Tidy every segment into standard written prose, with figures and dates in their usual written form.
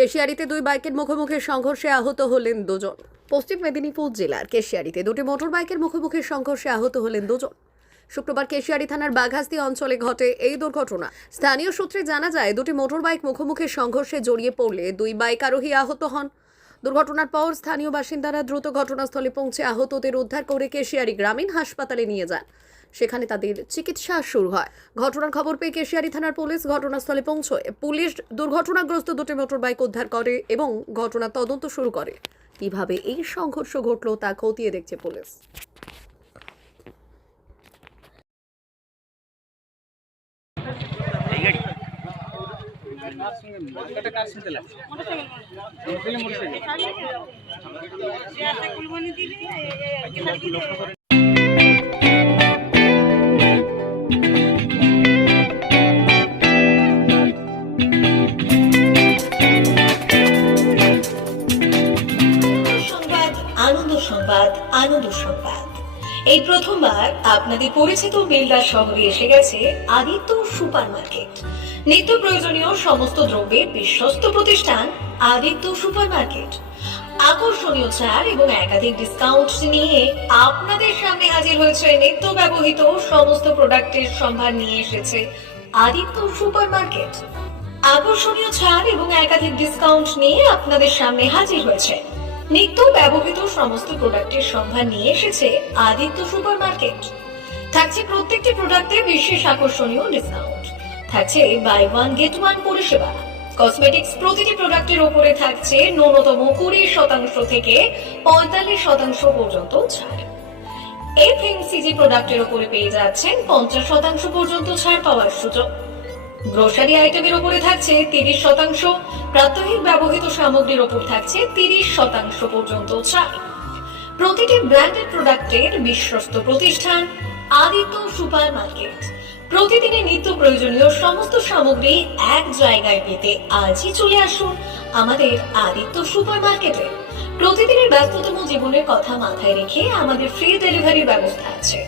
কেশিয়ারিতে দুই বাইকের মুখোমুখি সংঘর্ষে আহত হলেন দুজন। পশ্চিম মেদিনীপুর জেলার কেশিয়ারিতে দুটি মোটর বাইকের মুখোমুখি সংঘর্ষে আহত হলেন দুজন। শুক্রবার কেশিয়ারি থানার বাঘাস্তি অঞ্চলে ঘটে এই দুর্ঘটনা। স্থানীয় সূত্রে জানা যায়, দুটি মোটর বাইক মুখোমুখি সংঘর্ষে জড়িয়ে পড়লে দুই বাইক আরোহী আহত হন। দুর্ঘটনার পর স্থানীয় বাসিন্দারা দ্রুত ঘটনাস্থলে পৌঁছে আহতদের উদ্ধার করে কেশিয়ারি গ্রামীণ হাসপাতালে নিয়ে যান। সেখানে তাদের চিকিৎসা শুরু হয়। ঘটনার খবর পেয়ে কেশিয়ারি থানার পুলিশ ঘটনাস্থলে পৌঁছয়। পুলিশ দুর্ঘটনাগ্রস্ত দুটি মোটর বাইক উদ্ধার করে এবং ঘটনার তদন্ত শুরু করে। কিভাবে এই সংঘর্ষ ঘটলো তা খতিয়ে দেখছে পুলিশ। আনন্দ সংবাদ, আনন্দ সংবাদ। এই প্রথমবার আপনাদের পরিচিত বেলদা শহরে এসে গেছে আদিত্য সুপার মার্কেট। নিত্য প্রয়োজনীয় সমস্ত দ্রব্যের বিশ্বস্ত প্রতিষ্ঠান আদিত্য সুপার মার্কেট। আকর্ষণীয় ছাড় এবং একাধিক ডিসকাউন্ট নিয়ে আপনাদের সামনে হাজির হয়েছে। নিত্য ব্যবহৃত সমস্ত প্রোডাক্টের সম্ভার নিয়ে এসেছে আদিত্য সুপার মার্কেট। আকর্ষণীয় ছাড় এবং একাধিক ডিসকাউন্ট নিয়ে আপনাদের সামনে হাজির হয়েছে। নিত্য ব্যবহৃত সমস্ত প্রোডাক্টের সম্ভার নিয়ে এসেছে আদিত্য সুপার মার্কেট। থাকছে প্রত্যেকটি প্রোডাক্টে বিশেষ আকর্ষণীয় ডিসকাউন্ট। থাকছে বাই ওয়ান গেট ওয়ান পরিষেবা। কসমেটিক্স প্রতিটি প্রোডাক্টের উপরে থাকছে ন্যূনতম 20% থেকে 45% পর্যন্ত ছাড়। এফএমসিজি প্রোডাক্টের উপরে পেয়ে যাচ্ছেন 50% পর্যন্ত ছাড় পাওয়ার সুযোগ। গ্রোসারি আইটেমের উপরে থাকছে 30%, প্রাত্যহিক ব্যবহৃত সামগ্রীর উপর থাকছে 30% পর্যন্ত ছাড়। প্রতিটি ব্র্যান্ডেড প্রোডাক্টের বিশ্বস্ত প্রতিষ্ঠান আদিত্য সুপার মার্কেট। প্রতিদিনের নিত্য প্রয়োজনীয় সমস্ত সামগ্রী এক জায়গায় পেতে আজই চলে আসুন আমাদের আদিত্য সুপার মার্কেটে। প্রতিদিনের ব্যস্ততম জীবনের কথা মাথায় রেখে আমাদের ফ্রি ডেলিভারির ব্যবস্থা আছে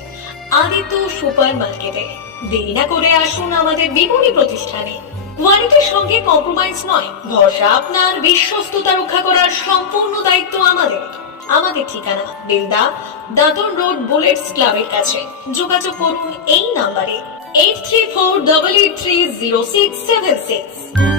আদিত্য সুপার মার্কেটে। দেরি না করে আসুন আমাদের বিপণী প্রতিষ্ঠানে। কোয়ালিটির সঙ্গে কম্প্রোমাইজ নয়, ভরসা আপনার, বিশ্বস্ততা রক্ষা করার সম্পূর্ণ দায়িত্ব আমাদের। আমাদের ঠিকানা বেলদা, দাঁতন রোড, বুলেটস ক্লাবের কাছে। যোগাযোগ করুন এই নাম্বারে 8348830676।